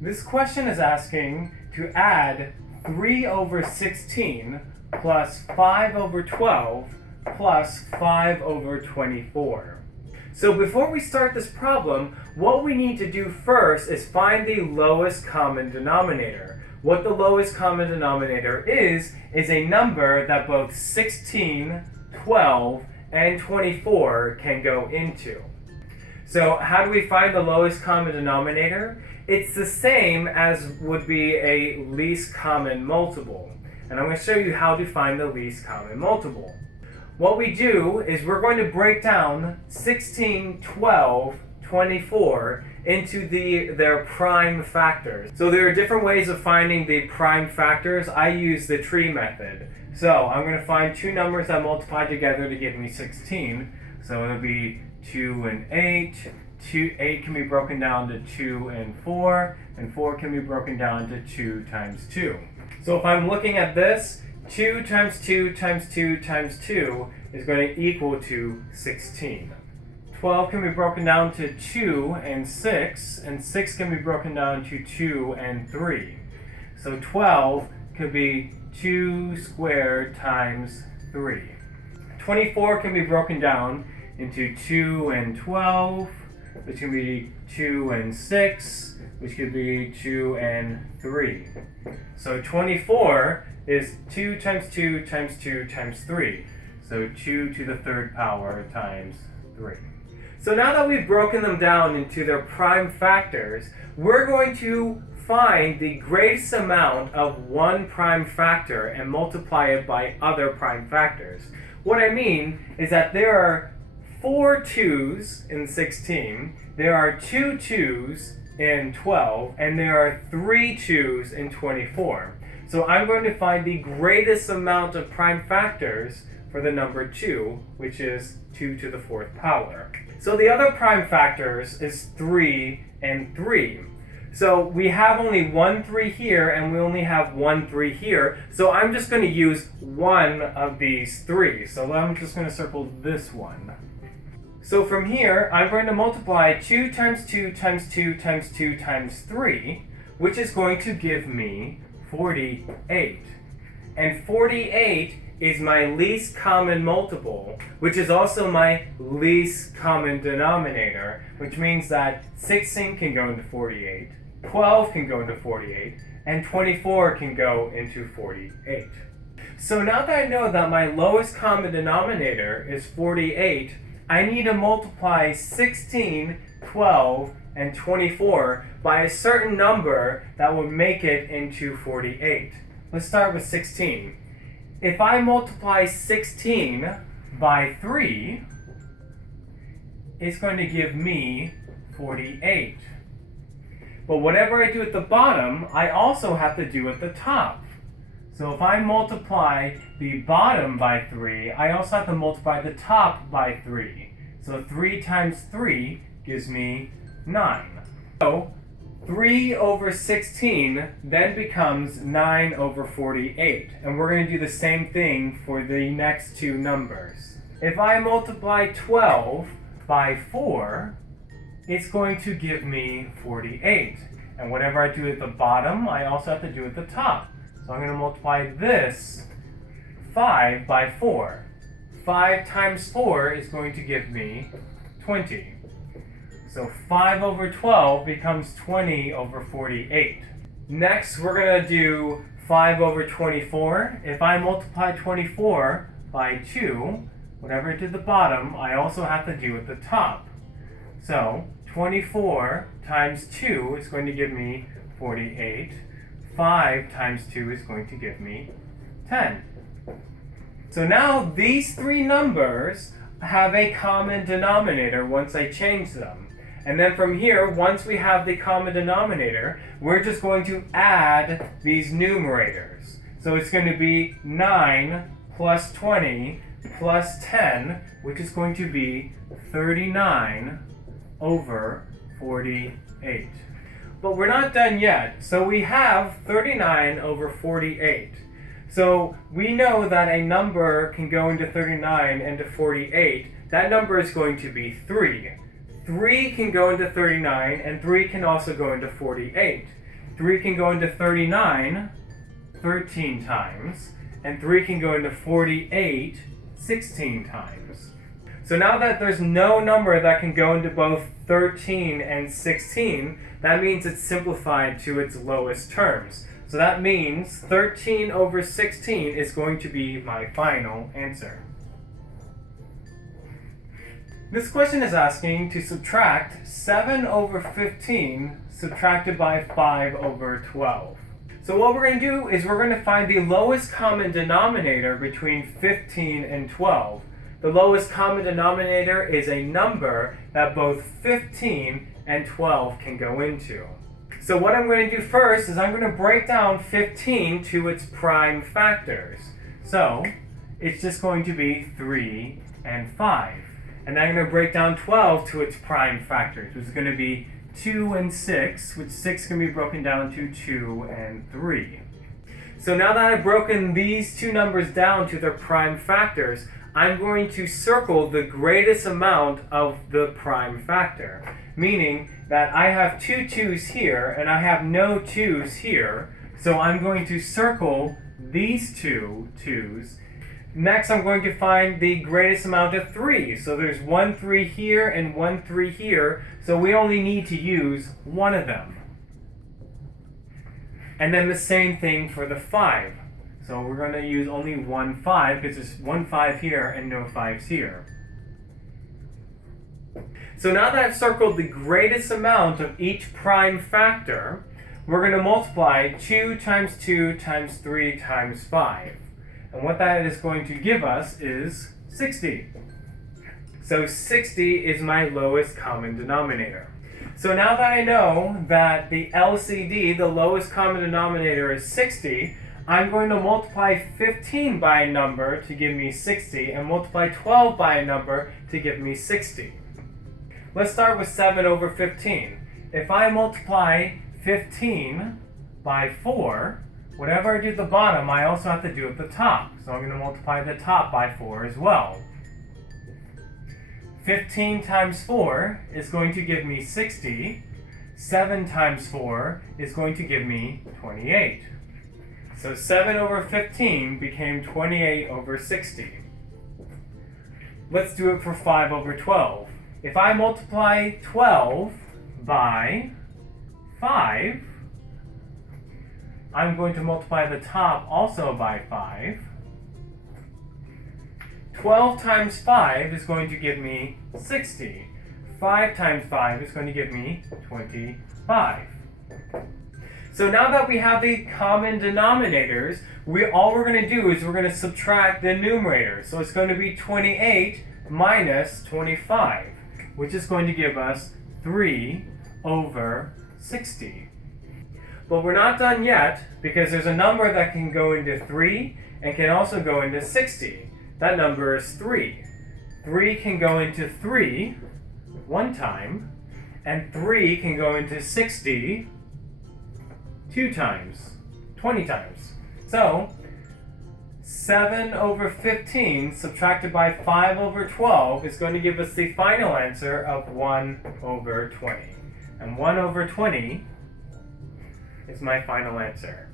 This question is asking to add 3 over 16 plus 5 over 12 plus 5 over 24. So before we start this problem, what we need to do first is find the lowest common denominator. What the lowest common denominator is a number that both 16, 12, and 24 can go into. So how do we find the lowest common denominator? It's the same as would be a least common multiple. And I'm going to show you how to find the least common multiple. What we do is we're going to break down 16, 12, 24 into their prime factors. So there are different ways of finding the prime factors. I use the tree method. So I'm going to find two numbers that multiply together to give me 16. So it'll be 2 and 8. 8 can be broken down to 2 and 4 can be broken down to 2 times 2. So if I'm looking at this, 2 times 2 times 2 times 2 is going to equal to 16. 12 can be broken down to 2 and 6 can be broken down to 2 and 3. So 12 could be 2 squared times 3. 24 can be broken down into 2 and 12, which can be 2 and 6, which could be 2 and 3. So 24 is 2 times 2 times 2 times 3. So 2 to the third power times 3. So now that we've broken them down into their prime factors, we're going to find the greatest amount of one prime factor and multiply it by other prime factors. What I mean is that there are 4 2's in 16, there are 2 2's in 12, and there are 3 2's in 24. So I'm going to find the greatest amount of prime factors for the number 2, which is 2 to the fourth power. So the other prime factors is 3 and 3. So we have only 1 3 here, and we only have 1 3 here. So I'm just going to use one of these 3. So I'm just going to circle this one. So from here, I'm going to multiply 2 times 2 times 2 times 2 times 3, which is going to give me 48. And 48 is my least common multiple, which is also my least common denominator, which means that 16 can go into 48, 12 can go into 48, and 24 can go into 48. So now that I know that my lowest common denominator is 48, I need to multiply 16, 12, and 24 by a certain number that would make it into 48. Let's start with 16. If I multiply 16 by 3, it's going to give me 48. But whatever I do at the bottom, I also have to do at the top. So if I multiply the bottom by 3, I also have to multiply the top by 3. So 3 times 3 gives me 9. So 3 over 16 then becomes 9 over 48. And we're going to do the same thing for the next two numbers. If I multiply 12 by 4, it's going to give me 48. And whatever I do at the bottom, I also have to do at the top. So I'm going to multiply this 5 by 4. 5 times 4 is going to give me 20. So 5 over 12 becomes 20 over 48. Next, we're going to do 5 over 24. If I multiply 24 by 2, whatever I did at the bottom, I also have to do at the top. So 24 times 2 is going to give me 48. 5 times 2 is going to give me 10. So now these three numbers have a common denominator once I change them. And then from here, once we have the common denominator, we're just going to add these numerators. So it's going to be 9 plus 20 plus 10, which is going to be 39 over 48. But we're not done yet. So we have 39 over 48. So we know that a number can go into 39 and to 48. That number is going to be 3. 3 can go into 39, and 3 can also go into 48. 3 can go into 39 13 times, and 3 can go into 48 16 times. So now that there's no number that can go into both 13 and 16, that means it's simplified to its lowest terms. So that means 13 over 16 is going to be my final answer. This question is asking to subtract 7 over 15 subtracted by 5 over 12. So what we're going to do is we're going to find the lowest common denominator between 15 and 12. The lowest common denominator is a number that both 15 and 12 can go into. So what I'm going to do first is I'm going to break down 15 to its prime factors. So it's just going to be 3 and 5. And then I'm going to break down 12 to its prime factors, which is going to be 2 and 6, which 6 can be broken down to 2 and 3. So now that I've broken these two numbers down to their prime factors, I'm going to circle the greatest amount of the prime factor, meaning that I have two 2's here and I have no 2's here, so I'm going to circle these two 2's. Next, I'm going to find the greatest amount of 3's. So there's 1 3 here and 1 3 here, so we only need to use one of them. And then the same thing for the 5. So we're going to use only 1 5 because there's 1 5 here and no 5's here. So now that I've circled the greatest amount of each prime factor, we're going to multiply 2 times 2 times 3 times 5. And what that is going to give us is 60. So 60 is my lowest common denominator. So now that I know that the LCD, the lowest common denominator, is 60, I'm going to multiply 15 by a number to give me 60 and multiply 12 by a number to give me 60. Let's start with 7 over 15. If I multiply 15 by 4, whatever I do at the bottom, I also have to do at the top. So I'm going to multiply the top by 4 as well. 15 times 4 is going to give me 60. 7 times 4 is going to give me 28. So 7 over 15 became 28 over 60. Let's do it for 5 over 12. If I multiply 12 by 5, I'm going to multiply the top also by 5. 12 times 5 is going to give me 60. 5 times 5 is going to give me 25. So now that we have the common denominators, all we're going to do is we're going to subtract the numerators. So it's going to be 28 minus 25, which is going to give us 3 over 60. But we're not done yet, because there's a number that can go into 3 and can also go into 60. That number is 3. 3 can go into 3 one time, and 3 can go into 60 2 times, 20 times. So 7 over 15 subtracted by 5 over 12 is going to give us the final answer of 1 over 20. And 1 over 20 is my final answer.